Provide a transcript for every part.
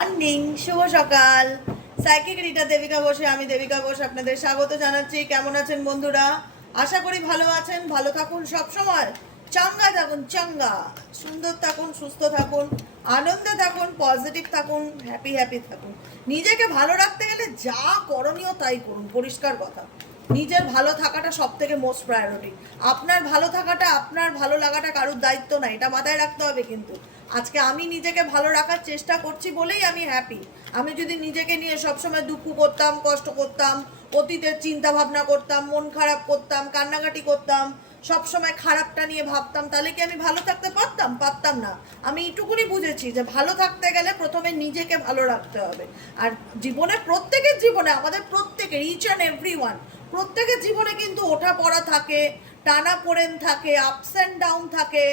Morning, শুভ সকাল। Psychic Rita Devika ঘোষে আমি দেবিকা ঘোষ আপনাদের স্বাগত জানাচ্ছি। কেমন আছেন বন্ধুরা? আশা করি ভালো আছেন। ভালো থাকুন, সব সময় চাঙ্গা থাকুন, চাঙ্গা, সুন্দর থাকুন, সুস্থ থাকুন, আনন্দে থাকুন, পজিটিভ থাকুন, হ্যাপি হ্যাপি থাকুন। নিজেকে ভালো রাখতে গেলে যা করণীয় তাই করুন। পরিষ্কার কথা, নিজের ভালো থাকাটা সব থেকে মোস্ট প্রায়োরিটি। আপনার ভালো থাকাটা, আপনার ভালো লাগাটা কারোর দায়িত্ব না, এটা মাথায় রাখতে হবে। কিন্তু আজকে আমি নিজেকে ভালো রাখার চেষ্টা করছি বলেই আমি হ্যাপি। আমি যদি নিজেকে নিয়ে সবসময় দুঃখ করতাম, কষ্ট করতাম, অতীতের চিন্তা ভাবনা করতাম, মন খারাপ করতাম, কান্নাকাটি করতাম, সবসময় খারাপটা নিয়ে ভাবতাম, তাহলে কি আমি ভালো থাকতে পারতাম? পারতাম না। আমি এইটুকুনি বুঝেছি যে ভালো থাকতে গেলে প্রথমে নিজেকে ভালো রাখতে হবে। আর জীবনে, প্রত্যেকের জীবনে, আমাদের প্রত্যেকের, ইচ অ্যান্ড এভরি ওয়ান, প্রত্যেকের জীবনে কিন্তু ওঠা পড়া থাকে, টানা পোড়েন থাকে, আপস অ্যান্ড ডাউন থাকে,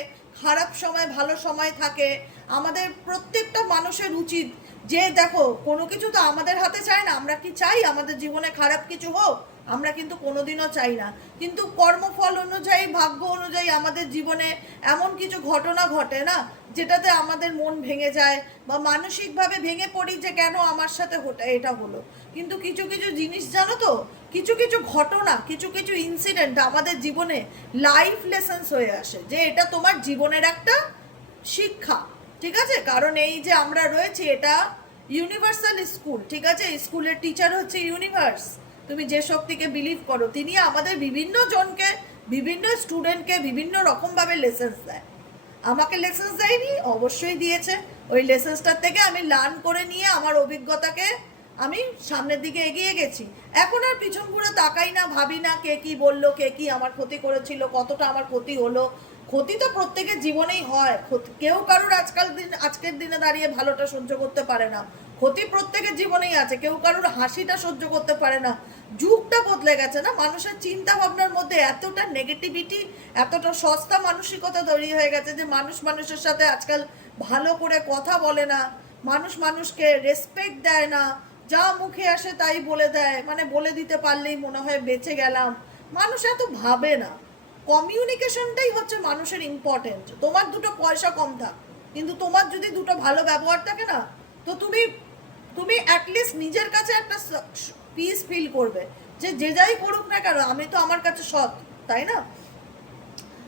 খারাপ সময় ভালো সময় থাকে। আমাদের প্রত্যেকটা মানুষের উচিত যে, দেখো, কোনো কিছু তো আমাদের হাতে চায় না। আমরা কি চাই আমাদের জীবনে খারাপ কিছু হোক? আমরা কিন্তু কোনোদিনও চাই না। কিন্তু কর্মফল অনুযায়ী, ভাগ্য অনুযায়ী আমাদের জীবনে এমন কিছু ঘটনা ঘটে না, যেটাতে আমাদের মন ভেঙে যায় বা মানসিকভাবে ভেঙে পড়ি যে কেন আমার সাথে এটা হলো। কিন্তু কিছু কিছু জিনিস জানো তো, কিছু কিছু ঘটনা, কিছু কিছু ইনসিডেন্ট আমাদের জীবনে লাইফ লেসেন্স হয়ে আসে, যে এটা তোমার জীবনের একটা শিক্ষা। ঠিক আছে? কারণ এই যে আমরা রয়েছি, এটা ইউনিভার্সাল স্কুল। ঠিক আছে? স্কুলের টিচার হচ্ছে ইউনিভার্স। তুমি যে শক্তিকে বিলিভ করো, তিনি আমাদের বিভিন্ন জনকে, বিভিন্ন স্টুডেন্টকে বিভিন্ন রকমভাবে লেসেন্স দেয়। আমাকে লেসেন্স দেয়নি? অবশ্যই দিয়েছে। ওই লেসেন্সটার থেকে আমি লার্ন করে নিয়ে আমার অভিজ্ঞতাকে আমি সামনের দিকে এগিয়ে গেছি। এখন আর পিছন ঘুরে তাকাই না, ভাবি না কে কি বললো, কে কি আমার ক্ষতি করেছিল, কতটা আমার ক্ষতি হলো। ক্ষতি তো প্রত্যেকের জীবনেই হয়। কেউ কারোর আজকের দিনে দাঁড়িয়ে ভালোটা সহ্য করতে পারে না। ক্ষতি প্রত্যেকের জীবনেই আছে। কেউ কারোর হাসিটা সহ্য করতে পারে না। যুগটা বদলে গেছে না, মানুষের চিন্তা ভাবনার মধ্যে এতটা নেগেটিভিটি, এতটা সস্তা মানসিকতা তৈরি হয়ে গেছে যে মানুষ মানুষের সাথে আজকাল ভালো করে কথা বলে না, মানুষ মানুষকে রেসপেক্ট দেয় না, যা মুখে আসে তাই বলে দেয়, মানে বলে দিতে পারলেই মনে হয় বেঁচে গেলাম। মানুষ এত ভাবে না। কমিউনিকেশনটাই হচ্ছে মানুষের ইম্পর্টেন্ট। তোমার দুটো পয়সা কম থাক, কিন্তু তোমার যদি দুটো ভালো ব্যবহার থাকে না, তো তুমি তুমি অ্যাটলিস্ট নিজের কাছে একটা পিস ফিল করবে যে যে যাই করুক না কেন, আমি তো আমার কাছে সৎ, তাই না?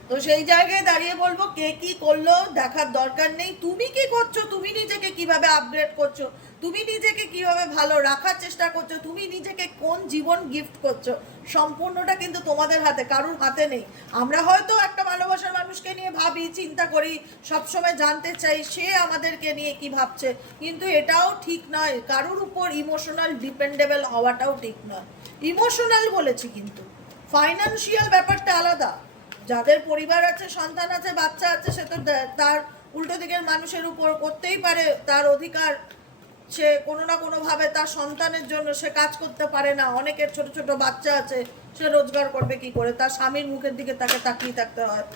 তো সেই জায়গায় দাঁড়িয়ে বলবো, কে কি করলো দেখার দরকার নেই। তুমি কি করছো, তুমি নিজেকে কিভাবে আপগ্রেড করছো, তুমি নিজেকে কিভাবে ভালো রাখার চেষ্টা করছো, তুমি নিজেকে কোন জীবন গিফট করছো, সম্পূর্ণটা কিন্তু তোমাদের হাতে, কারুর হাতে নেই। আমরা হয়তো একটা ভালোবাসার মানুষকে নিয়ে ভাবি, চিন্তা করি, সবসময় জানতে চাই সে আমাদেরকে নিয়ে কি ভাবছে, কিন্তু এটাও ঠিক নয়। কারুর উপর ইমোশনাল ডিপেন্ডেবল হওয়াটাও ঠিক নয়। ইমোশনাল বলেছি, কিন্তু ফাইন্যান্সিয়াল ব্যাপারটা আলাদা। যাদের পরিবার আছে, সন্তান আছে, বাচ্চা আছে, সে তো তার উল্টো দিকের মানুষের উপর করতেই পারে, তার অধিকার। সে কোনো না কোনোভাবে তার সন্তানের জন্য সে কাজ করতে পারে না। অনেকের ছোট ছোট বাচ্চা আছে, সে রোজগার করবে কি করে? তার স্বামীর মুখের দিকে তাকে তাকিয়ে থাকতে হয়।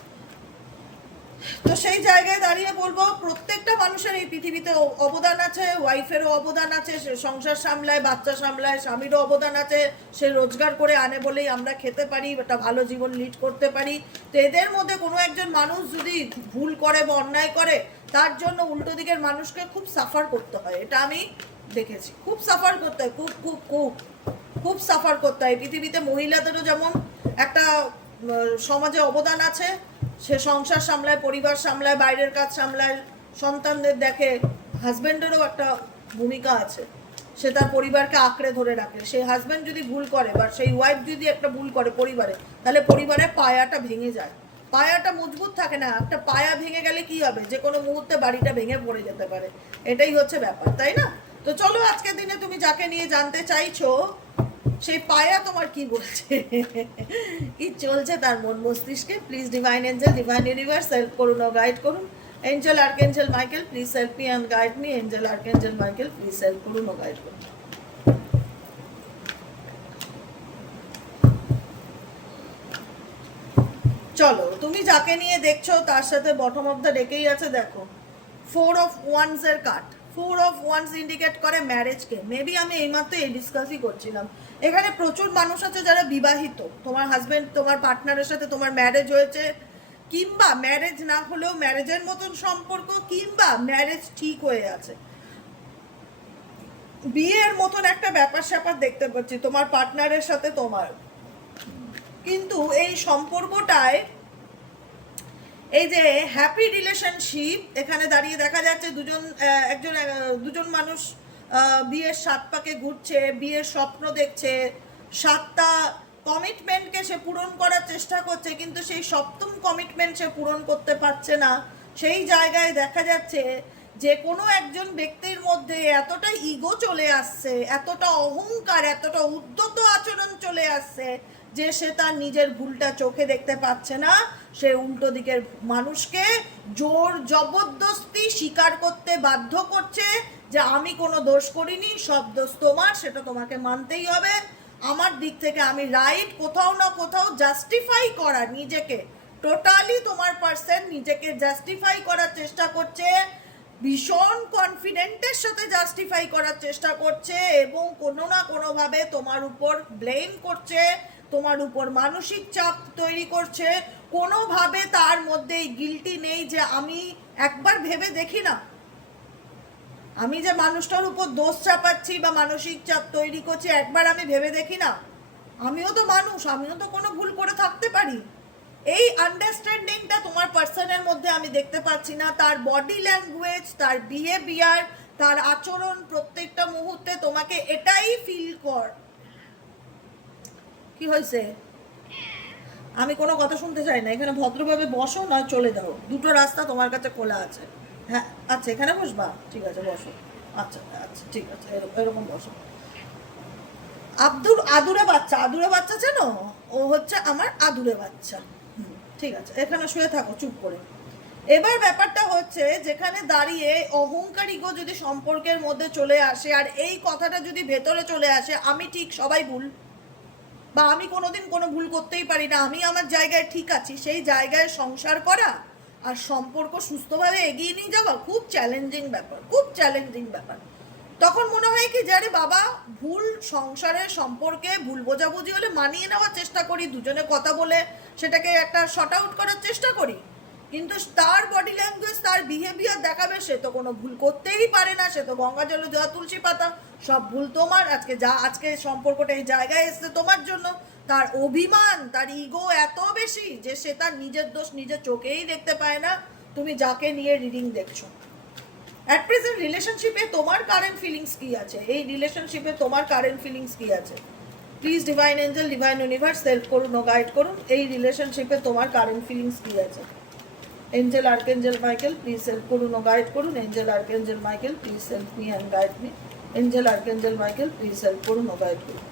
তো সেই জায়গায় দাঁড়িয়ে বলবো, প্রত্যেকটা মানুষের এই পৃথিবীতে অবদান আছে। ওয়াইফেরও অবদান আছে, সে সংসার সামলায়, বাচ্চা সামলায়। স্বামীরও অবদান আছে, সে রোজগার করে আনে বলেই আমরা খেতে পারি, একটা ভালো জীবন লিড করতে পারি। তো এদের মধ্যে কোনো একজন মানুষ যদি ভুল করে বা অন্যায় করে, তার জন্য উল্টো দিকের মানুষকে খুব সাফার করতে হয়। এটা আমি দেখেছি, খুব সাফার করতে হয়, খুব খুব খুব খুব সাফার করতে হয়। পৃথিবীতে মহিলাদেরও যেমন একটা সমাজে অবদান আছে, সে সংসার সামলায়, পরিবার সামলায়, বাইরের কাজ সামলায়, সন্তানদের দেখে। হাজব্যান্ডেরও একটা ভূমিকা আছে, সে তার পরিবারকে আঁকড়ে ধরে রাখে। সেই হাজব্যান্ড যদি ভুল করে বা সেই ওয়াইফ যদি একটা ভুল করে পরিবারে, তাহলে পরিবারের পায়াটা ভেঙে যায়, পায়াটা মজবুত থাকে না। একটা পায়া ভেঙে গেলে কি হবে? যে কোনো মুহূর্তে বাড়িটা ভেঙে পড়ে যেতে পারে। এটাই হচ্ছে ব্যাপার, তাই না? তো চলো, আজকের দিনে তুমি যাকে নিয়ে জানতে চাইছো, সেই পায়া তোমার কি বলছে, কি চলছে তার মন মস্তিষ্কে। Please divine angel, divine universe help করুন ও গাইড করুন। Angel archangel Michael, please help me and guide me. Angel archangel Michael, please help করুন ও গাইড করুন। চলো, তুমি যাকে নিয়ে দেখছো তার সাথে বটম অফ দ্য ডেকেই আছে, দেখো 4 of Wands এর কার্ড। 4 of Wands ইন্ডিকেট করে ম্যারেজকে। মেবি আমি এইমাত্র এই ডিসকাসই করছিলাম, এখানে প্রচুর মানুষ আছে যারা বিবাহিত। তোমার হাজবেন্ড, তোমার পার্টনারের সাথে তোমার ম্যারেজ হয়েছে, কিংবা ম্যারেজ না হলেও ম্যারেজের মতন সম্পর্ক, কিংবা ম্যারেজ ঠিক হয়ে আছে। বিয়ের মতন একটা ব্যাপার স্যাপার দেখতে পাচ্ছি তোমার পার্টনারের সাথে তোমার, কিন্তু এই সম্পর্কটায় এই যে হ্যাপি রিলেশনশিপ এখানে দাঁড়িয়ে দেখা যাচ্ছে দুজন মানুষ বিয়ের 7 পাকে ঘুরছে, বিয়ের স্বপ্ন দেখছে, 7টা কমিটমেন্টকে সে পূরণ করার চেষ্টা করছে, কিন্তু সেই 7ম কমিটমেন্ট সে পূরণ করতে পারছে না। সেই জায়গায় দেখা যাচ্ছে যে কোনো একজন ব্যক্তির মধ্যে এতটা ইগো চলে আসছে, এতটা অহংকার, এতটা উদ্ধত আচরণ চলে আসছে যে সে তার নিজের ভুলটা চোখে দেখতে পাচ্ছে না। সে উল্টো দিকের মানুষকে জোর জবরদস্তি স্বীকার করতে বাধ্য করছে যে আমি কোনো দোষ করিনি, সব দোষ তোমার, সেটা তোমাকে মানতেই হবে, আমার দিক থেকে আমি রাইট। কোথাও না কোথাও জাস্টিফাই করা, নিজেকে টোটালি তোমার পার্সন নিজেকে জাস্টিফাই করার চেষ্টা করছে, ভীষণ কনফিডেন্টের সাথে জাস্টিফাই করার চেষ্টা করছে এবং কোনো না কোনোভাবে তোমার উপর ব্লেম করছে, তোমার উপর মানসিক চাপ তৈরি করছে। কোনোভাবে তার মধ্যে গিল্টি নেই যে আমি একবার ভেবে দেখি না, আমি যে মানুষটার উপর দোষ চাপাচ্ছি বা মানসিক চাপ তৈরি করছি, একবার আমি ভেবে দেখি না, আমিও তো মানুষ, আমিও তো কোনো ভুল করে থাকতে পারি। এই আন্ডারস্ট্যান্ডিংটা তোমার পার্সনের মধ্যে আমি দেখতে পাচ্ছি না। তার বডি ল্যাঙ্গুয়েজ, তার বিহেভিয়ার, তার আচরণ প্রত্যেকটা মুহূর্তে তোমাকে এটাই ফিল কর। কি হয়েছে? আমি কোনো কথা শুনতে চাই না, এখানে ভদ্রভাবে বসো, না চলে যাও, দুটো রাস্তা তোমার কাছে খোলা আছে। হ্যাঁ আচ্ছা, এখানে বসবা, ঠিক আছে বসো, আচ্ছা আচ্ছা ঠিক আছে, এরকম বসো। আদুরে বাচ্চা চেনো? ও হচ্ছে আমার আদুরে বাচ্চা। ঠিক আছে, এখানে শুয়ে থাকো চুপ করে। এবার ব্যাপারটা হচ্ছে, যেখানে দাঁড়িয়ে অহংকারী গো যদি সম্পর্কের মধ্যে চলে আসে আর এই কথাটা যদি ভেতরে চলে আসে, আমি ঠিক সবাই ভুল, বা আমি কোনোদিন কোনো ভুল করতেই পারি না, আমি আমার জায়গায় ঠিক আছি, সেই জায়গায় সংসার করা আর সম্পর্ক সুস্থভাবে এগিয়ে নিয়ে যাওয়া খুব চ্যালেঞ্জিং ব্যাপার, খুব চ্যালেঞ্জিং ব্যাপার। তখন মনে হয় কি, যারে বাবা ভুল সংসারের সম্পর্কে ভুল বোঝাবুঝি হলে মানিয়ে নেওয়ার চেষ্টা করি, দুজনে কথা বলে সেটাকে একটা শর্ট আউট করার চেষ্টা করি, কিন্তু তার বডি ল্যাঙ্গুয়েজ, তার বিহেভিয়ার দেখাবে সে তো কোনো ভুল করতেই পারে না, সে তো গঙ্গা জলে দেওয়া তুলসী পাতা, সব ভুল তোমার। আজকে সম্পর্কটা এই জায়গায় এসছে তোমার জন্য। তার অভিমান, তার ইগো এত বেশি যে সে তার নিজের দোষ নিজের চোখেই দেখতে পায় না। তুমি যাকে নিয়ে রিডিং দেখছো, অ্যাট প্রেজেন্ট রিলেশনশিপে তোমার কারেন্ট ফিলিংস কি আছে? এই রিলেশনশিপে তোমার কারেন্ট ফিলিংস কি আছে? Please divine angel, divine universe help করুন ও গাইড করুন। এই রিলেশনশিপে তোমার কারেন্ট ফিলিংস কি আছে? Angel archangel Michael please help করুন ও গাইড করুন। Angel archangel Michael please help me and guide me. Angel archangel Michael please help করুন ও গাইড করুন।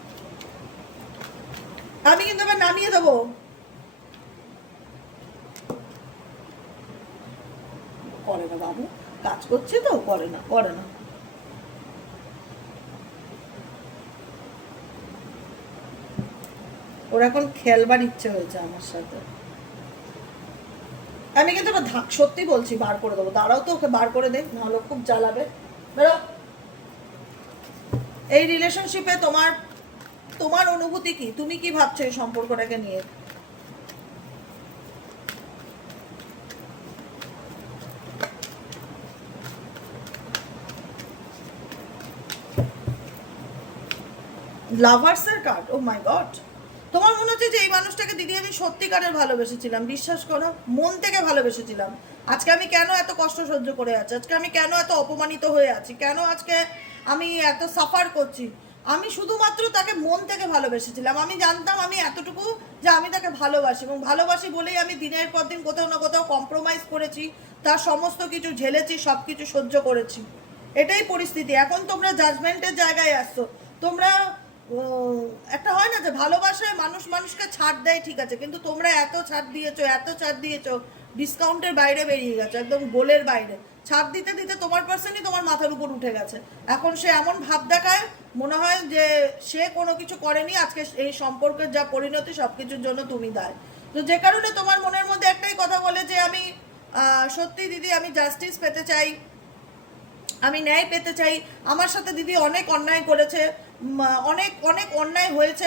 আমি কিন্তু আবার নামিয়ে দেবো। করে না বাবু, কাজ করছে তো, করে না। ওর এখন খেলবার ইচ্ছে হয়েছে আমার সাথে। আমি কিন্তু আবার সত্যি বলছি, বার করে দেবো। দাঁড়াও তো, ওকে বার করে দেখ, নাহলে খুব জ্বালাবে। বেরো। এই রিলেশনশিপে তোমার অনুভূতি কি? তুমি কি ভাবছো এই সম্পর্কটাকে নিয়ে? লাভার্সের কার্ড, ও মাই গড। তোমার মনে হচ্ছে যে এই মানুষটাকে দিদি আমি সত্যিকারের ভালোবেসেছিলাম, বিশ্বাস করো, মন থেকে ভালোবেসেছিলাম। আজকে আমি কেন এত কষ্ট সহ্য করে আছি? আজকে আমি কেন এত অপমানিত হয়ে আছি? কেন আজকে আমি এত সাফার করছি? আমি শুধুমাত্র তাকে মন থেকে ভালোবেসেছিলাম। আমি জানতাম আমি এতটুকু যে আমি তাকে ভালোবাসি, এবং ভালোবাসি বলেই আমি দিনের পর দিন কোথাও না কোথাও কম্প্রোমাইজ করেছি, তার সমস্ত কিছু ঝেলেছি, সব কিছু সহ্য করেছি। এটাই পরিস্থিতি। এখন তোমরা জাজমেন্টের জায়গায় আসছো। তোমরা একটা হয় না যে ভালোবাসায় মানুষকে ছাড় দেয়, ঠিক আছে, কিন্তু তোমরা এত ছাড় দিয়েছো, ডিসকাউন্টের বাইরে বেরিয়ে গেছো, একদম গোলের বাইরে। ছাড় দিতে দিতে তোমার পার্সনই তোমার মাথার উপর উঠে গেছে। এখন সে এমন ভাব দেখায়, মনে হয় যে সে কোনো কিছু করেনি, আজকে এই সম্পর্কের যা পরিণতি সব কিছুর জন্য তুমি দায়। তো যে কারণে তোমার মনের মধ্যে একটাই কথা বলে যে আমি সত্যি দিদি, আমি জাস্টিস পেতে চাই, আমি ন্যায় পেতে চাই। আমার সাথে দিদি অনেক অন্যায় করেছে, অনেক অনেক অন্যায় হয়েছে।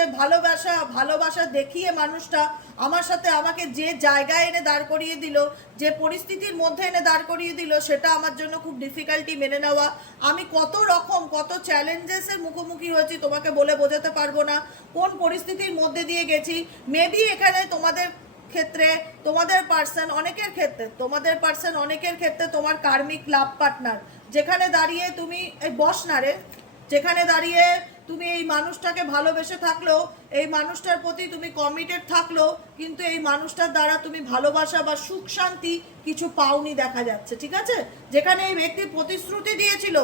ভালোবাসা দেখিয়ে মানুষটা আমার সাথে আমাকে যে জায়গায় এনে দাঁড় করিয়ে দিল, যে পরিস্থিতির মধ্যে এনে দাঁড় করিয়ে দিল, সেটা আমার জন্য খুব ডিফিকাল্টি মেনে নেওয়া। আমি কত কত চ্যালেঞ্জেসের মুখোমুখি হয়েছি তোমাকে বলে বোঝাতে পারবো না, কোন পরিস্থিতির মধ্যে দিয়ে গেছি। মেবি এখানে তোমাদের ক্ষেত্রে, তোমাদের পার্সন অনেকের ক্ষেত্রে তোমার কার্মিক লাভ পার্টনার, যেখানে দাঁড়িয়ে তুমি এই বস না রে, যেখানে দাঁড়িয়ে তুমি এই মানুষটাকে ভালোবেসে থাকলেও, এই মানুষটার প্রতি তুমি কমিটেড থাকলেও, কিন্তু এই মানুষটার দ্বারা তুমি ভালোবাসা বা সুখ শান্তি কিছু পাওনি দেখা যাচ্ছে, ঠিক আছে? যেখানে এই ব্যক্তি প্রতিশ্রুতি দিয়েছিল,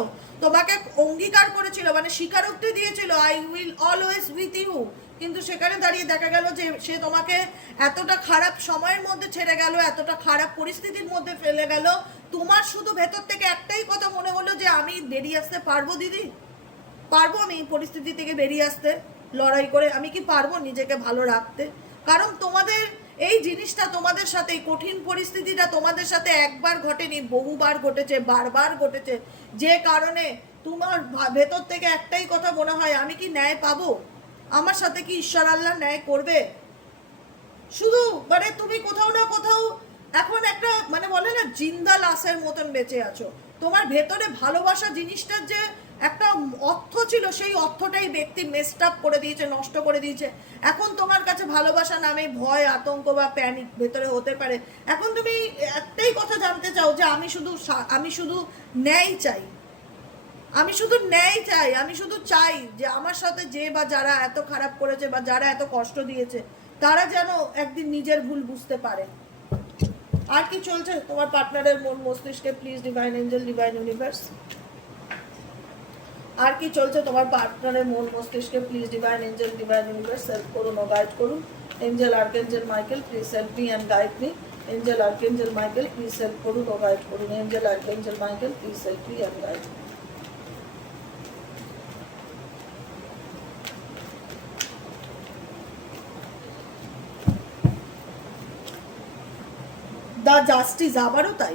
তোমাকে অঙ্গীকার করেছিল, মানে স্বীকারোক্তি দিয়েছিল, I will always with you, কিন্তু সেখানে দাঁড়িয়ে দেখা গেল যে সে তোমাকে এতটা খারাপ সময়ের মধ্যে ছেড়ে গেল, এতটা খারাপ পরিস্থিতির মধ্যে ফেলে গেল, তোমার শুধু ভেতর থেকে একটাই কথা মনে হলো যে আমি বেরিয়ে আসতে পারবো দিদি, পারবো আমি পরিস্থিতি থেকে বেরিয়ে আসতে, লড়াই করে আমি কি পারবো নিজেকে ভালো রাখতে? কারণ তোমাদের এই জিনিসটা তোমাদের সাথে, এই কঠিন পরিস্থিতিটা তোমাদের সাথে একবার ঘটেনি, বহুবার ঘটেছে, বারবার ঘটেছে, যে কারণে তোমার ভেতর থেকে একটাই কথা মনে হয় আমি কি ন্যায় পাবো, আমার সাথে কি ঈশ্বর আল্লাহ ন্যায় করবে? শুধু মানে তুমি কোথাও না কোথাও এখন একটা মানে বলে না জিন্দা লাশের মতন বেঁচে আছো। তোমার ভেতরে ভালোবাসা জিনিসটার যে একটা অর্থ ছিল, সেই অর্থটাই ব্যক্তি মেসড আপ করে দিয়েছে, নষ্ট করে দিয়েছে। এখন তোমার কাছে ভালোবাসা নামে ভয়, আতঙ্ক বা প্যানিক ভেতরে হতে পারে। এখন তুমি একটাই কথা জানতে চাও যে আমি শুধু ন্যায় চাই, আমি শুধু ন্যায় চাই, আমি শুধু চাই যে আমার সাথে যে বা যারা এত খারাপ করেছে বা যারা এত কষ্ট দিয়েছে, তারা যেন একদিন নিজের ভুল বুঝতে পারে। আর কি চলছে তোমার পার্টনারের মন মস্তিষ্কে? Please divine angel, divine universe, আর কি চলছে তোমার পার্টনারের মন মস্তিষ্কে? Please divine angel, divine universe help করুন ও গাইড করুন। Angel archangel Michael please help me and guide me. Angel archangel Michael please help করুন ও গাইড করুন। Angel archangel Michael please help me and guide me. The justice, আবারও তাই,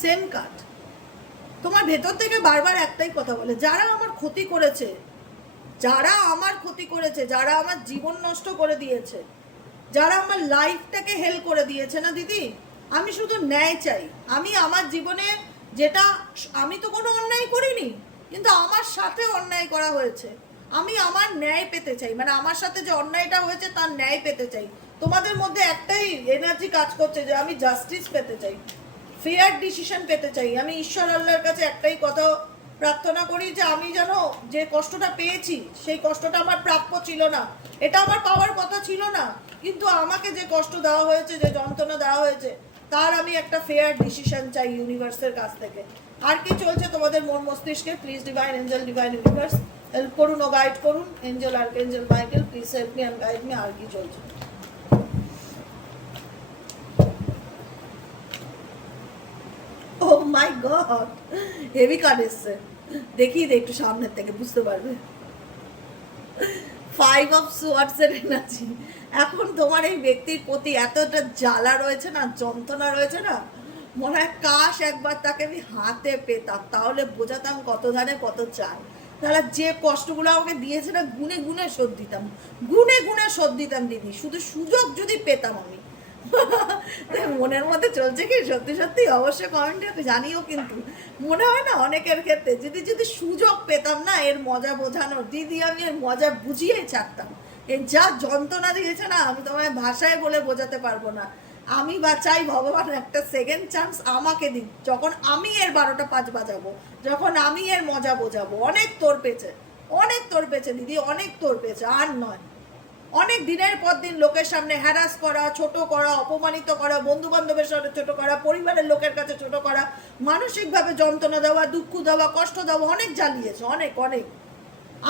same card. তোমার ভেতর থেকে বারবার একটাই কথা বলে, যারা আমার ক্ষতি করেছে, যারা আমার ক্ষতি করেছে, যারা আমার জীবন নষ্ট করে দিয়েছে, যারা আমার লাইফটাকে হেল করে দিয়েছে না দিদি, আমি শুধু ন্যায় চাই। আমি আমার জীবনে যেটা, আমি তো কোনো অন্যায় করিনি, কিন্তু আমার সাথে অন্যায় করা হয়েছে, আমি আমার ন্যায় পেতে চাই, মানে আমার সাথে যে অন্যায়টা হয়েছে তার ন্যায় পেতে চাই। তোমাদের মধ্যে একটাই এনার্জি কাজ করছে যে আমি জাস্টিস পেতে চাই, ফেয়ার ডিসিশন পেতে চাই। আমি ঈশ্বর আল্লাহর কাছে একটাই কথা প্রার্থনা করি যে আমি যেন যে কষ্টটা পেয়েছি, সেই কষ্টটা আমার প্রাপ্য ছিল না, এটা আমার পাওয়ার কথা ছিল না, কিন্তু আমাকে যে কষ্ট দেওয়া হয়েছে, যে যন্ত্রণা দেওয়া হয়েছে, তার আমি একটা ফেয়ার ডিসিশন চাই ইউনিভার্সের কাছ থেকে। আর কি চলছে তোমাদের মন মস্তিষ্কে? Please divine angel, divine universe help করুন ও গাইড করুন। Angel archangel Michael please help me and guide me. আর কি চলছে? Oh my God, heavy card এসছে, দেখি একটু সামনের থেকে বুঝতে পারবে। 5 অফ সোয়ার্ডস এর এনার্জি। এখন তোমার এই ব্যক্তির প্রতি এতটা জ্বালা রয়েছে না, যন্ত্রণা রয়েছে না, মনে হয় কাশ একবার তাকে আমি হাতে পেতাম, তাহলে বোঝাতাম কত ধানে কত চাল। তাহলে যে কষ্টগুলো আমাকে দিয়েছে না, গুনে গুনে শোধ দিতাম, গুনে গুনে শোধ দিতাম দিদি, শুধু সুযোগ যদি পেতাম আমি। মনের মধ্যে চলছে কি সত্যি সত্যি? অবশ্যই কমেন্টে জানিও। কিন্তু মনে হয় না অনেকের ক্ষেত্রে যদি সুযোগ পেতাম না এর মজা বোঝানোর, দিদি আমি এর মজা বুঝিয়েই ছাড়তাম। এর যা যন্ত্রণা দিয়েছে না, আমি তোমায় ভাষায় বলে বোঝাতে পারবো না। আমি বা চাই ভগবান একটা সেকেন্ড চান্স আমাকে দিন, যখন আমি এর 12টা 5 বাজাবো, যখন আমি এর মজা বোঝাবো। অনেক তোর পেয়েছে দিদি, অনেক তোর পেয়েছে, আর নয়। অনেক দিনের পর দিন লোকের সামনে হ্যারাস করা, ছোট করা, অপমানিত করা, বন্ধু বান্ধবের সাথে ছোট করা, পরিবারের লোকের কাছে ছোট করা, মানসিকভাবে যন্ত্রণা দেওয়া, দুঃখ দেওয়া, কষ্ট দেওয়া, অনেক জ্বালিয়েছে, অনেক অনেক।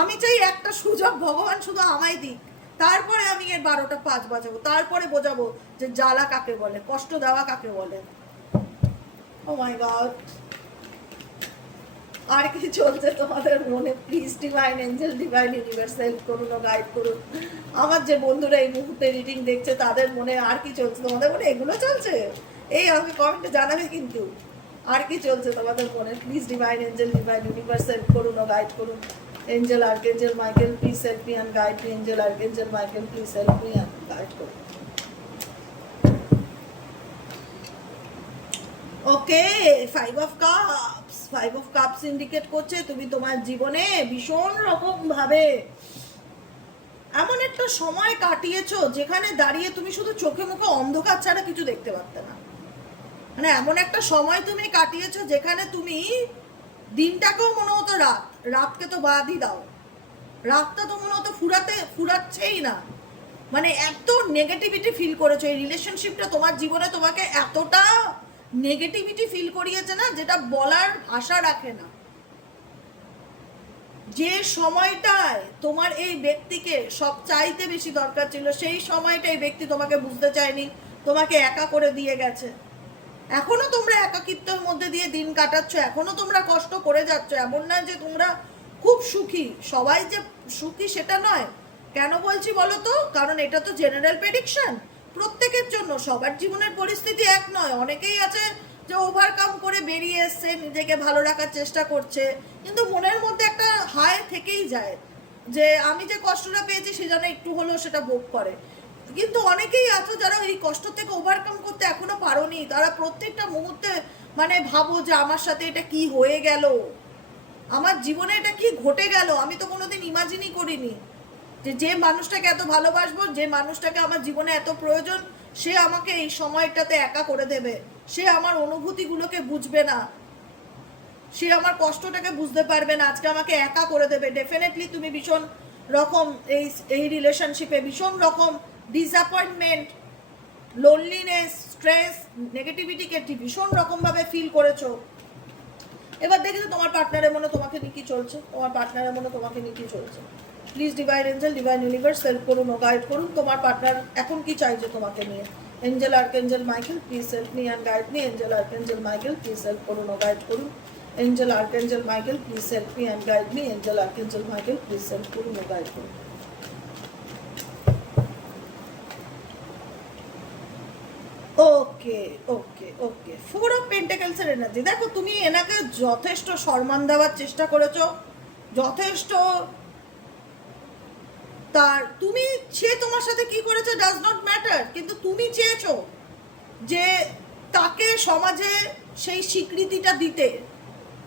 আমি চাই একটা সুযোগ ভগবান শুধু আমায় দিক, তারপরে আমি এর 12টা 5 বাজাবো, তারপরে বোঝাবো যে জ্বালা কাকে বলে, কষ্ট দেওয়া কাকে বলে। ও মাই গড, আর কি চলছে তোমাদের মনে? Please divine angel, divine universe help করুন ও গাইড করুন। আমার যে বন্ধুরা এই মুহূর্তে রিডিং দেখছে তাদের মনে আর কি চলছে? তোমাদের মনে এগুলো চলছে? এই আমাকে কমেন্টে জানাবে কিন্তু। আর কি চলছে তোমাদের মনে? Please divine angel, divine universe help করুন ও গাইড করুন। Angel archangel Michael please help me and guide me. Angel archangel Michael please help me and guide করুন। Okay, 5 of cups, five of cups indicate করছে তুমি তোমার জীবনে ভীষণ রকম ভাবে এমন একটা সময় কাটিয়েছো যেখানে দাঁড়িয়ে তুমি শুধু চোখে মুখে অন্ধকার ছাড়া কিছু দেখতে পারতে না। মানে এমন একটা সময় তুমি কাটিয়েছো যেখানে তুমি দিনটাকেও মনে হতো রাত, রাতকে তো বাদই দাও, রাতটা তো মনে হতো ফুরাচ্ছেই না। মানে এত নেগেটিভিটি ফিল করেছো, এই রিলেশনশিপটা তোমার জীবনে তোমাকে এতটা নেগেটিভিটি ফিল করিয়েছে না, যেটা বলার ভাষা রাখে না। যে সময়টায় তোমার এই ব্যক্তিকে সব চাইতে বেশি দরকার ছিল, সেই সময়টা এই ব্যক্তি তোমাকে বুঝতে চায়নি, তোমাকে একা করে দিয়ে গেছে। এখনো তোমরা একাকিত্বের মধ্যে দিয়ে দিন কাটাচ্ছ, এখনো তোমরা কষ্ট করে যাচ্ছ। এমন না যে তোমরা খুব সুখী, সবাই যে সুখী সেটা নয়। কেন বলছি বলো তো? কারণ এটা তো জেনারেল প্রেডিকশন, প্রত্যেকের জন্য। সবার জীবনের পরিস্থিতি এক নয়। অনেকেই আছে যে ওভারকাম করে বেরিয়ে এসছে, নিজেকে ভালো রাখার চেষ্টা করছে, কিন্তু মনের মধ্যে একটা হায় থেকেই যায় যে আমি যে কষ্টটা পেয়েছি সে যেন একটু হলেও সেটা ভোগ করে। কিন্তু অনেকেই আছো যারা এই কষ্ট থেকে ওভারকাম করতে এখনো পারোনি। তারা প্রত্যেকটা মুহূর্তে মানে ভাবো যে আমার সাথে এটা কি হয়ে গেল, আমার জীবনে এটা কি ঘটে গেল। আমি তো কোনোদিন ইমাজিনই করিনি যে মানুষটাকে এত ভালোবাসবো, যে মানুষটাকে আমার জীবনে এত প্রয়োজন, সে আমাকে এই সময়টাতে একা করে দেবে, সে আমার অনুভূতিগুলোকে বুঝবে না, সে আমার কষ্টটাকে বুঝতে পারবে না, আজকে আমাকে একা করে দেবে। ডেফিনেটলি তুমি ভীষণ রকম এই রিলেশনশিপে ভীষণ রকম ডিসঅ্যাপয়েন্টমেন্ট, লোনলিনেস, স্ট্রেস, নেগেটিভিটিকে ভীষণ রকমভাবে ফিল করেছো। এবার দেখি তো তোমার পার্টনারের মনে তোমাকে নিয়ে কি চলছে, তোমার পার্টনারের মনে তোমাকে নিয়ে কি চলছে। Please divine angel, divine universe help করুন ও গাইড করুন। তোমার পার্টনার এখন কি চাইছে তোমাকে নিয়ে। Angel archangel Michael please help me and guide me. Angel archangel Michael please help করুন ও গাইড করুন। Angel archangel Michael please help me and guide me. Angel archangel Michael please help করুন ও গাইড করুন। ওকে ওকে ওকে, 4 অফ পেন্টাকেলসের energy. দেখো তুমি এনাকে যথেষ্ট সম্মান দেওয়ার চেষ্টা করেছো, যথেষ্ট তার তুমি, সে তোমার সাথে কি করেছে ডাজ নট ম্যাটার, কিন্তু তুমি চেয়েছো যে তাকে সমাজে সেই স্বীকৃতিটা দিতে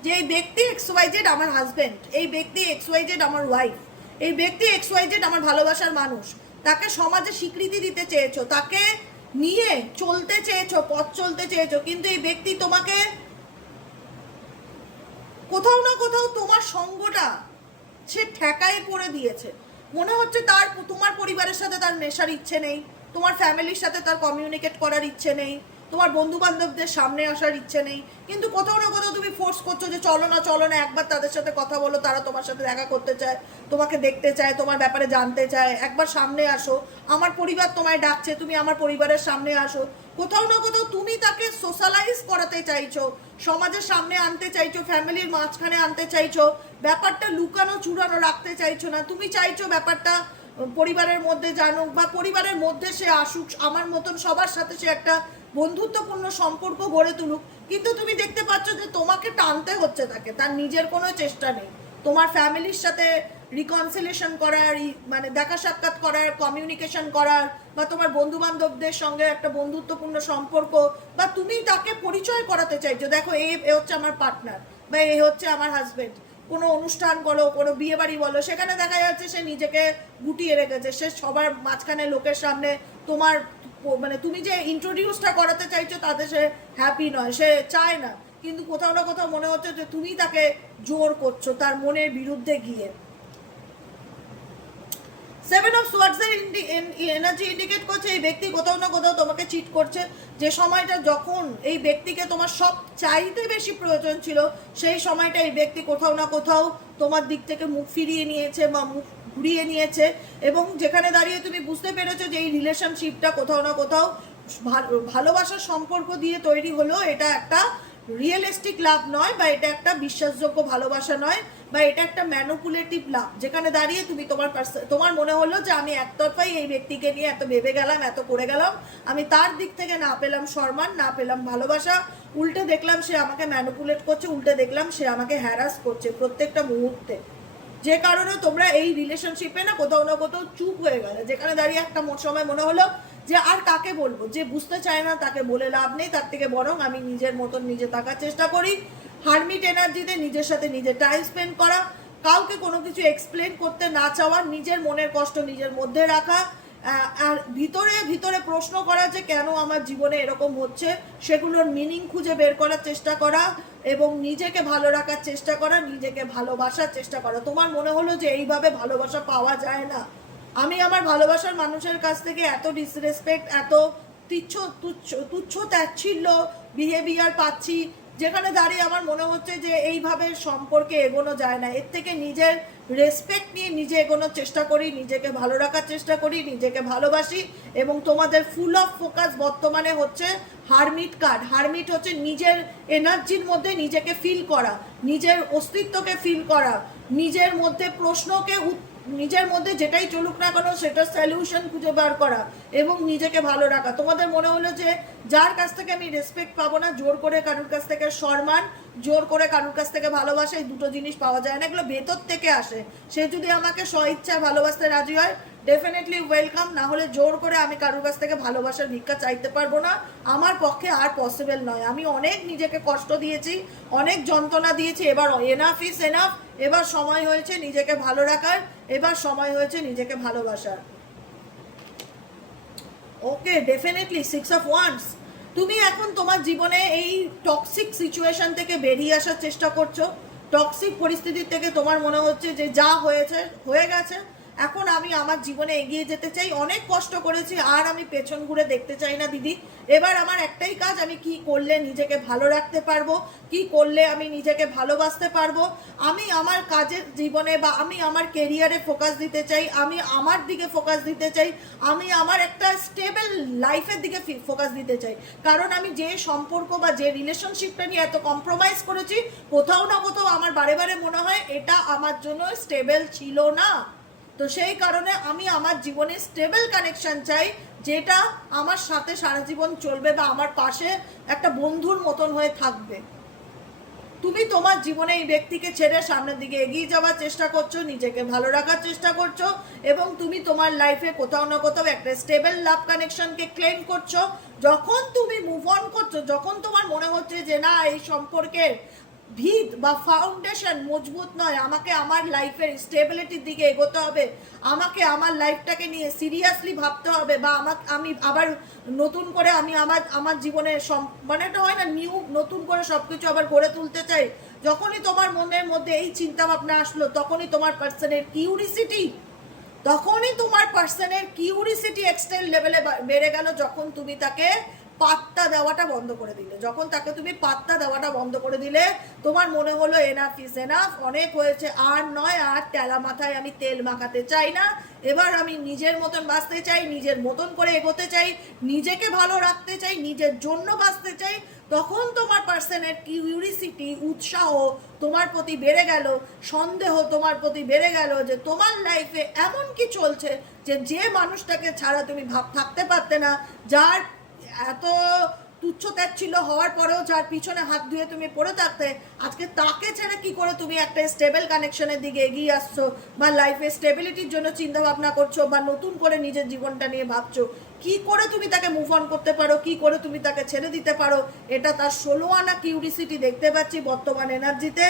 যে এই ব্যক্তি XYZ আমার হাজবেন্ড, এই ব্যক্তি XYZ আমার ওয়াইফ, এই ব্যক্তি XYZ আমার ভালোবাসার মানুষ। তাকে সমাজে স্বীকৃতি দিতে চেয়েছো, তাকে নিয়ে চলতে চেয়েছো, পথ চলতে চেয়েছো, কিন্তু এই ব্যক্তি তোমাকে কোথাও না কোথাও তোমার সঙ্গটা সে ঠেকাই পড়ে দিয়েছে। মনে হচ্ছে তার তোমার পরিবারের সাথে তার মেশার ইচ্ছে নেই, তোমার ফ্যামিলির সাথে তার কমিউনিকেট করার ইচ্ছে নেই, তোমার বন্ধু বান্ধবদের সামনে আসার ইচ্ছে নেই, কিন্তু কোথাও না কোথাও তুমি ফোর্স করছো যে চলো না একবার তাদের সাথে কথা বলো, তারা তোমার সাথে দেখা করতে চায়, তোমাকে দেখতে চায়, তোমার ব্যাপারে জানতে চায়, একবার সামনে আসো, আমার পরিবার তোমায় ডাকছে, তুমি আমার পরিবারের সামনে আসো। কোথাও না কোথাও তুমি তাকে সোশ্যালাইজ করাতে চাইছো, সমাজের সামনে আনতে চাইছো, ফ্যামিলির মাঝখানে আনতে চাইছো, ব্যাপারটা লুকানো চুরানো রাখতে চাইছো না। তুমি চাইছো ব্যাপারটা পরিবারের মধ্যে জানুক, বা পরিবারের মধ্যে সে আসুক, আমার মতন সবার সাথে সে একটা বন্ধুত্বপূর্ণ সম্পর্ক গড়ে তুলুক। কিন্তু তুমি দেখতে পাচ্ছ যে তোমাকে টানতে হচ্ছে তাকে, তার নিজের কোনো চেষ্টা নেই তোমার ফ্যামিলির সাথে রিকনসিলেশন করার, মানে দেখা সাক্ষাৎ করার, কমিউনিকেশন করার, বা তোমার বন্ধু বান্ধবদের সঙ্গে একটা বন্ধুত্বপূর্ণ সম্পর্ক, বা তুমি তাকে পরিচয় করাতে চাইছো দেখো এ হচ্ছে আমার পার্টনার, বা এ হচ্ছে আমার হাজবেন্ড। কোনো অনুষ্ঠান বলো, কোনো বিয়ে বাড়ি বলো, সেখানে দেখা যাচ্ছে সে নিজেকে গুটিয়ে রেখেছে, সে সবার মাঝখানে লোকের সামনে তোমার মানে তুমি যে ইন্ট্রোডিউসটা করাতে চাইছো তাতে সে হ্যাপি নয়, সে চায় না। কিন্তু কোথাও না কোথাও মনে হচ্ছে যে তুমি তাকে জোর করছো তার মনের বিরুদ্ধে গিয়ে। 7 অফ সোয়ার্ডসের এনার্জি ইন্ডিকেট করছে এই ব্যক্তি কোথাও না কোথাও তোমাকে চিট করছে। যে সময়টা যখন এই ব্যক্তিকে তোমার সব চাইতে বেশি প্রয়োজন ছিল, সেই সময়টা এই ব্যক্তি কোথাও না কোথাও তোমার দিক থেকে মুখ ফিরিয়ে নিয়েছে বা মুখ ঘুরিয়ে নিয়েছে, এবং যেখানে দাঁড়িয়ে তুমি বুঝতে পেরেছো যে এই রিলেশনশিপটা কোথাও না কোথাও ভালোবাসার সম্পর্ক দিয়ে তৈরি হলো, এটা একটা রিয়েলিস্টিক লাভ নয়, বা এটা একটা বিশ্বাসযোগ্য ভালোবাসা নয়, বা এটা একটা ম্যানুপুলেটিভ লাভ। যেখানে দাঁড়িয়ে তুমি তোমার মনে হলো যে আমি একতরফাই এই ব্যক্তিকে নিয়ে এত ভেবে গেলাম, এত করে গেলাম, আমি তার দিক থেকে না পেলাম সম্মান, না পেলাম ভালোবাসা, উল্টে দেখলাম সে আমাকে ম্যানুপুলেট করছে, উল্টে দেখলাম সে আমাকে হ্যারাস করছে প্রত্যেকটা মুহূর্তে। যে কারণে তোমরা এই রিলেশনশিপে না কোথাও না কোথাও চুপ হয়ে গেলে, যেখানে দাঁড়িয়ে একটা সময় মনে হলো যে আর কাকে বলবো, যে বুঝতে চায় না তাকে বলে লাভ নেই, তার থেকে বরং আমি নিজের মতন নিজে থাকার চেষ্টা করি, হারমিট এনার্জিতে নিজের সাথে নিজে টাইম স্পেন্ড করা, কাউকে কোনো কিছু এক্সপ্লেন করতে না চাওয়া, নিজের মনের কষ্ট নিজের মধ্যে রাখা, আর ভিতরে ভিতরে প্রশ্ন করা যে কেন আমার জীবনে এরকম হচ্ছে, সেগুলোর মিনিং খুঁজে বের করার চেষ্টা করা এবং নিজেকে ভালো রাখার চেষ্টা করা, নিজেকে ভালোবাসার চেষ্টা করা। তোমার মনে হলো যে এইভাবে ভালোবাসা পাওয়া যায় না, আমি আমার ভালোবাসার মানুষের কাছ থেকে এত ডিসরেসপেক্ট, এত তুচ্ছ তাচ্ছিল্য বিহেভিয়ার পাচ্ছি, যেখানে দাঁড়িয়ে আমার মনে হচ্ছে যে এইভাবে সম্পর্কে এগোনো যায় না। এর থেকে নিজের রেসপেক্ট নিয়ে নিজে এগোনোর চেষ্টা করি, নিজেকে ভালো রাখার চেষ্টা করি, নিজেকে ভালোবাসি। এবং তোমাদের ফুল অফ ফোকাস বর্তমানে হচ্ছে হারমিট কার্ড। হারমিট হচ্ছে নিজের এনার্জির মধ্যে নিজেকে ফিল করা, নিজের অস্তিত্বকে ফিল করা, নিজের মধ্যে প্রশ্নকে নিজের মধ্যে যেটাই চলুক না কেন সেটা সলিউশন খুঁজে বার করা এবং নিজেকে ভালো রাখা। তোমাদের মনে হলো যে যার কাছ থেকে আমি রেসপেক্ট পাবো না, জোর করে কারোর কাছ থেকে সম্মান, জোর করে কারোর কাছ থেকে ভালোবাসা, এই দুটো জিনিস পাওয়া যায় না, এগুলো ভেতর থেকে আসে। সে যদি আমাকে স্বইচ্ছায় ভালোবাসতে রাজি হয়, ডেফিনেটলি ওয়েলকাম। না হলে জোর করে আমি কারোর কাছ থেকে ভালোবাসার ভিক্ষা চাইতে পারবো না, আমার পক্ষে আর পসিবল নয়। আমি অনেক নিজেকে কষ্ট দিয়েছি, অনেক যন্ত্রণা দিয়েছি, এবার এনাফ ইজ এনাফ। এবার সময় হয়েছে নিজেকে ভালো রাখার, এবার সময় হয়েছে নিজেকে ভালোবাসার। ওকে, ডেফিনেটলি 6 অফ ওয়ান্ডস। তুমি এখন তোমার জীবনে এই টক্সিক সিচুয়েশন থেকে বেরিয়ে আসার চেষ্টা করছো, টক্সিক পরিস্থিতির থেকে তোমার মনে হচ্ছে যে যা হয়েছে হয়ে গেছে, এখন আমি আমার জীবনে এগিয়ে যেতে চাই, অনেক কষ্ট করেছি, আর আমি পেছন ঘুরে দেখতে চাই না দিদি। এবার আমার একটাই কাজ, আমি কি করলে নিজেকে ভালো রাখতে পারবো, কি করলে আমি নিজেকে ভালোবাসতে পারবো, আমি আমার কাজের জীবনে বা আমি আমার কেরিয়ারে ফোকাস দিতে চাই, আমি আমার দিকে ফোকাস দিতে চাই, আমি আমার একটা স্টেবল লাইফের দিকে ফোকাস দিতে চাই। কারণ আমি যে সম্পর্ক বা যে রিলেশনশিপটা নিয়ে এত কম্প্রোমাইজ করেছি, কোথাও না কোথাও আমার বারে বারে মনে হয় এটা আমার জন্য স্টেবল ছিল না। তো সেই কারণে আমি আমার জীবনে স্টেবল কানেকশন চাই, যেটা আমার সাথে সারা জীবন চলবে বা আমার পাশে একটা বন্ধুর মতন হয়ে থাকবে। তুমি তোমার জীবনে এই ব্যক্তিকে ছেড়ে সামনের দিকে এগিয়ে যাওয়ার চেষ্টা করছো, নিজেকে ভালো রাখার চেষ্টা করছো এবং তুমি তোমার লাইফে কোথাও না কোথাও একটা স্টেবল লাভ কানেকশনকে ক্লেম করছো। যখন তুমি মুভ অন করছো, যখন তোমার মনে হচ্ছে যে না এই সম্পর্কের ভিত বা ফাউন্ডেশন মজবুত নয়, আমাকে আমার লাইফের স্টেবিলিটির দিকে এগোতে হবে, আমাকে আমার লাইফটাকে নিয়ে সিরিয়াসলি ভাবতে হবে, বা আমি আবার নতুন করে আমি আমার জীবনে মানে একটা হয় না নিউ, নতুন করে সব কিছু আবার গড়ে তুলতে চাই, যখনই তোমার মনের মধ্যে এই চিন্তা ভাবনা আসলো, তখনই তোমার পার্সনের কিউরিসিটি এক্সট্রিম লেভেলে বেড়ে গেল। যখন তুমি তাকে পাত্তা দেওয়াটা বন্ধ করে দিলে, যখন তাকে তুমি পাত্তা দেওয়াটা বন্ধ করে দিলে, তোমার মনে হলো এনাফ ইজ এনাফ, অনেক হয়েছে, আর নয়, আর তেলা মাথায় আমি তেল মাখাতে চাই না, এবার আমি নিজের মতন বাঁচতে চাই, নিজের মতন করে এগোতে চাই, নিজেকে ভালো রাখতে চাই, নিজের জন্য বাঁচতে চাই। তখন তোমার পার্সনের কিউরিসিটি, উৎসাহ তোমার প্রতি বেড়ে গেল, সন্দেহ তোমার প্রতি বেড়ে গেল যে তোমার লাইফে এমন কি চলছে যে মানুষটাকে ছাড়া তুমি থাকতে পারতে না, যার এত তুচ্ছ ছিল হওয়ার পরেও যার পিছনে হাত ধুয়ে তুমি পড়ে থাকতে, আজকে তাকে ছেড়ে কি করে তুমি একটা স্টেবল কানেকশনের দিকে এগিয়ে আসছো, বা লাইফে স্টেবিলিটির জন্য চিন্তা ভাবনা করছো, বা নতুন করে নিজের জীবনটা নিয়ে ভাবছো, কি করে তুমি তাকে মুভ অন করতে পারো, কি করে তুমি তাকে ছেড়ে দিতে পারো, এটা তার 16 আনা কিউরিসিটি দেখতে পাচ্ছি বর্তমান এনার্জিতে।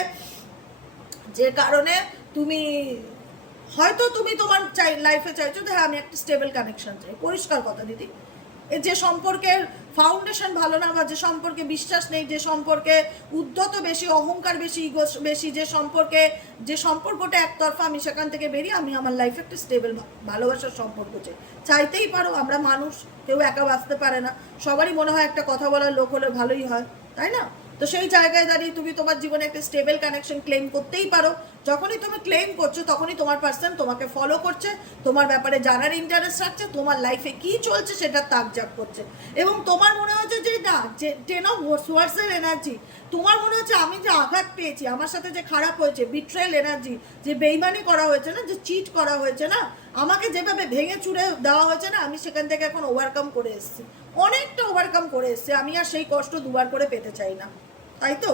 যে কারণে তুমি হয়তো তুমি তোমার লাইফে চাইছো যে হ্যাঁ আমি একটা স্টেবল কানেকশন চাই, পরিষ্কার কথা দিদি। যে সম্পর্কের ফাউন্ডেশন ভালো না, বা যে সম্পর্কে বিশ্বাস নেই, যে সম্পর্কে উদ্ধত বেশি, অহংকার বেশি, ইগো বেশি, যে সম্পর্কটা একতরফা, আমি সেখান থেকে বেরিয়ে আমি আমার লাইফে একটা স্টেবল ভালোবাসার সম্পর্ক চাই। চাইতেই পারো, আমরা মানুষ, কেউ একা বাঁচতে পারে না, সবারই মনে হয় একটা কথা বলার লোক হলে ভালোই হয়, তাই না? তো সেই জায়গায় দাঁড়িয়ে তুমি তোমার জীবনে একটা স্টেবল কানেকশন ক্লেম করতেই পারো। যখনই তুমি ক্লেম করছো, তখনই তোমার পার্সন তোমাকে ফলো করছে, তোমার ব্যাপারে জানার ইন্টারেস্ট রাখছে, তোমার লাইফে কি চলছে সেটা তাকজাক করছে। এবং তোমার মনে হচ্ছে যে না, যে 10 অফ সোয়ার্ডসের এনার্জি, তোমার মনে হচ্ছে আমি যে আঘাত পেয়েছি, আমার সাথে যে খারাপ হয়েছে, বিট্রেল এনার্জি, যে বেইমানি করা হয়েছে না, যে চিট করা হয়েছে না, আমাকে যেভাবে ভেঙে চুরে দেওয়া হয়েছে না, আমি সেখান থেকে এখন ওভারকাম করে এসেছি, অনেকটা ওভারকাম করে এসেছি। আমি আর সেই কষ্ট দুবার করে পেতে চাই না, তাই তো?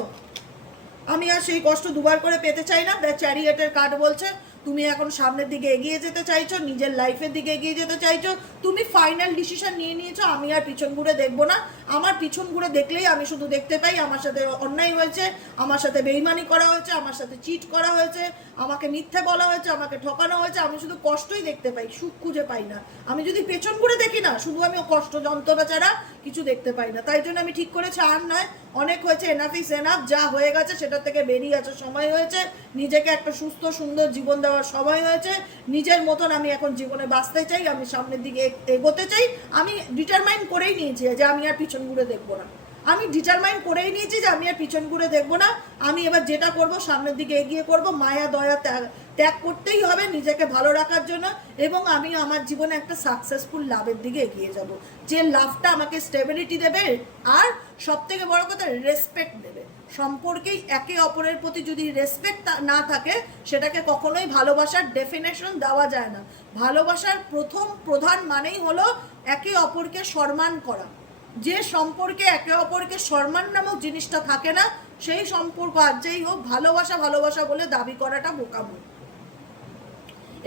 আমি আর সেই কষ্ট দুবার করে পেতে চাই না। দ্য চ্যারিয়েটের কার্ড বলছে তুমি এখন সামনের দিকে এগিয়ে যেতে চাইছো, নিজের লাইফের দিকে এগিয়ে যেতে চাইছো, তুমি ফাইনাল ডিসিশন নিয়ে নিয়েছো আমি আর পিছন ঘুরে দেখবো না। আমার পিছন ঘুরে দেখলেই আমি শুধু দেখতে পাই আমার সাথে অন্যায় হয়েছে, আমার সাথে বেইমানি করা হয়েছে, আমার সাথে চিট করা হয়েছে, আমাকে মিথ্যে বলা হয়েছে, আমাকে ঠকানো হয়েছে, আমি শুধু কষ্টই দেখতে পাই, সুখ খুঁজে পাই না। আমি যদি পেছন ঘুরে দেখি না, শুধু আমি কষ্ট যন্ত্রণা ছাড়া কিছু দেখতে পাই না। তাই জন্য আমি ঠিক করেছি আর নয়, অনেক হয়েছে, এনাফ ইজ এনাফ, যা হয়ে গেছে সেটা থেকে বেরিয়ে আসার সময় হয়েছে, নিজেকে একটা সুস্থ সুন্দর জীবন দেওয়ার সময় হয়েছে, নিজের মতন আমি এখন জীবনে বাঁচতে চাই, আমি সামনের দিকে এগোতে চাই। আমি ডিটারমাইন করেই নিয়েছি যে আমি আর পিছন ঘুরে দেখবো না, আমি ডিটারমাইন করেই নিয়েছি যে আমি আর পিছন ঘুরে দেখবো না। আমি এবার যেটা করব সামনের দিকে এগিয়ে করব, মায়া দয়া ত্যাগ করতেই হবে নিজেকে ভালো রাখার জন্য, এবং আমি আমার জীবনে একটা সাকসেসফুল লাভের দিকে এগিয়ে যাব, যে লাভটা আমাকে স্টেবিলিটি দেবে আর সব থেকে বড় কথা রেসপেক্ট দেবে। সম্পর্কেই একে অপরের প্রতি যদি রেসপেক্ট না থাকে সেটাকে কখনোই ভালোবাসার ডেফিনেশন দেওয়া যায় না। ভালোবাসার প্রধান মানেই হলো একে অপরকে সম্মান করা। যে সম্পর্কে একে অপরকে সম্মান নামক জিনিসটা থাকে না, সেই সম্পর্ক আর যেই হোক ভালোবাসা ভালোবাসা বলে দাবি করাটা বোকামো।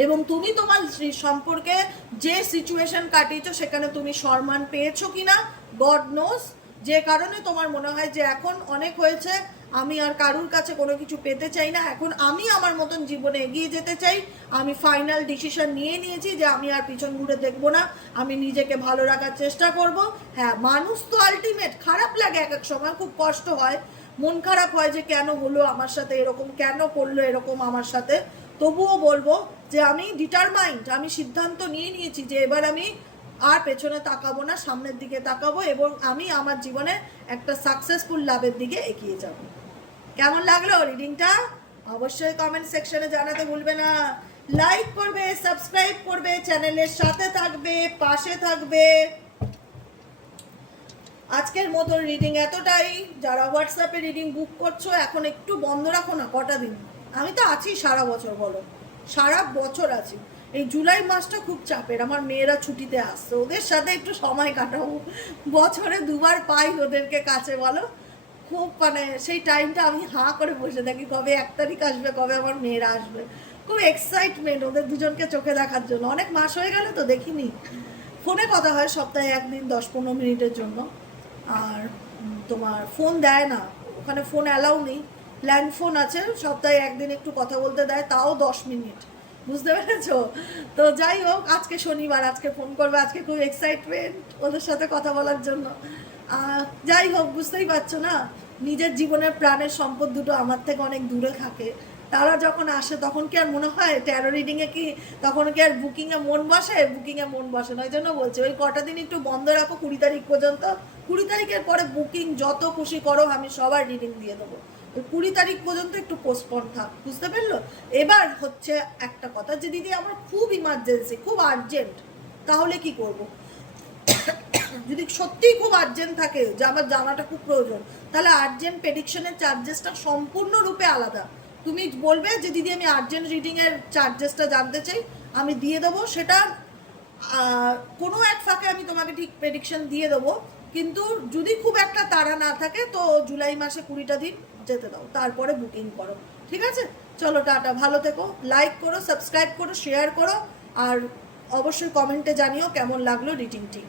এবং তুমি তোমার সম্পর্কে যে সিচুয়েশন কাটিয়েছো সেখানে তুমি সম্মান পেয়েছো কিনা গড নোস, যে কারণে তোমার মনে হয় যে এখন অনেক হয়েছে, আমি আর কারুর কাছে কোনো কিছু পেতে চাই না, এখন আমি আমার মতন জীবনে এগিয়ে যেতে চাই, আমি ফাইনাল ডিসিশন নিয়ে নিয়েছি যে আমি আর পিছন ঘুরে দেখবো না, আমি নিজেকে ভালো রাখার চেষ্টা করব। হ্যাঁ, মানুষ তো আলটিমেট, খারাপ লাগে এক এক সময়, খুব কষ্ট হয়, মন খারাপ হয় যে কেন হলো আমার সাথে এরকম, কেন করলো এরকম আমার সাথে। তবুও বলবো যে আমি ডিটারমাইন্ড, আমি সিদ্ধান্ত নিয়ে নিয়েছি যে এবার আমি আর পেছনে তাকাবো না, সামনের দিকে তাকাবো, এবং আমি আমার জীবনে একটা সাকসেসফুল লাভের দিকে এগিয়ে যাব। কেমন লাগলো রিডিংটা অবশ্যই কমেন্ট সেকশনে জানাতে ভুলবে না। লাইক করবে, সাবস্ক্রাইব করবে, চ্যানেলের সাথে থাকবে, পাশে থাকবে। আজকের মতো রিডিং এতটাই। যারা হোয়াটসঅ্যাপে রিডিং বুক করছো এখন একটু বন্ধ রাখো না কটা দিন, আমি তো আছি সারা বছর, বলো সারা বছর আছি। এই জুলাই মাসটা খুব চাপের, আমার মেয়েরা ছুটিতে আসছে, ওদের সাথে একটু সময় কাটাবো, বছরে দুবার পাই ওদেরকে কাছে, বলো খুব মানে সেই টাইমটা আমি হাঁ করে বসে থাকি, কবে 1 তারিখ আসবে, কবে আমার মেয়েরা আসবে, খুব এক্সাইটমেন্ট ওদের দুজনকে চোখে দেখার জন্য। অনেক মাস হয়ে গেল তো দেখিনি, ফোনে কথা হয় সপ্তাহে 1 দিন 10-15 মিনিটের জন্য, আর তোমার ফোন দেয় না, ওখানে ফোন অ্যালাউ নেই, ল্যান্ড ফোন আছে, সপ্তাহে 1 দিন একটু কথা বলতে দেয়, তাও 10 মিনিট, বুঝতে পেরেছো? তো যাই হোক, আজকে শনিবার, আজকে ফোন করবে, আজকে খুব এক্সাইটমেন্ট ওদের সাথে কথা বলার জন্য। যাই হোক, বুঝতেই পারছো না, নিজের জীবনের প্রাণের সম্পদ দুটো আমার থেকে অনেক দূরে থাকে, তারা যখন আসে তখন কি আর মনে হয় ট্যারো রিডিংয়ে কি তখন কি আর বুকিংয়ে মন বসে? বুকিংয়ে মন বসে না, ওই জন্য বলছি ওই কটা দিন একটু বন্ধ রাখো 20 তারিখ পর্যন্ত। 20 তারিখের পরে বুকিং যত খুশি করো, আমি সবার রিডিং দিয়ে দেবো। ওই 20 তারিখ পর্যন্ত একটু পোস্টপন থাক, বুঝতে পারলো? এবার হচ্ছে একটা কথা, যে দিদি আমার খুব ইমার্জেন্সি, খুব আর্জেন্ট, তাহলে কি করব? যদি সত্যিই খুব আর্জেন্ট থাকে, যে আমার জানাটা খুব প্রয়োজন, তাহলে আর্জেন্ট প্রেডিকশনের চার্জেসটা সম্পূর্ণরূপে আলাদা। তুমি বলবে যে দিদি আমি আর্জেন্ট রিডিংয়ের চার্জেসটা জানতে চাই, আমি দিয়ে দেবো, সেটা কোনো এক ফাঁকে আমি তোমাকে ঠিক প্রেডিকশন দিয়ে দেবো। কিন্তু যদি খুব একটা তাড়া না থাকে তো জুলাই মাসে 20টা দিন যেতে দাও, তারপরে বুকিং করো, ঠিক আছে? চলো টাটা, ভালো থেকো, লাইক করো, সাবস্ক্রাইব করো, শেয়ার করো, আর অবশ্যই কমেন্টে জানিও কেমন লাগলো রিডিংটি।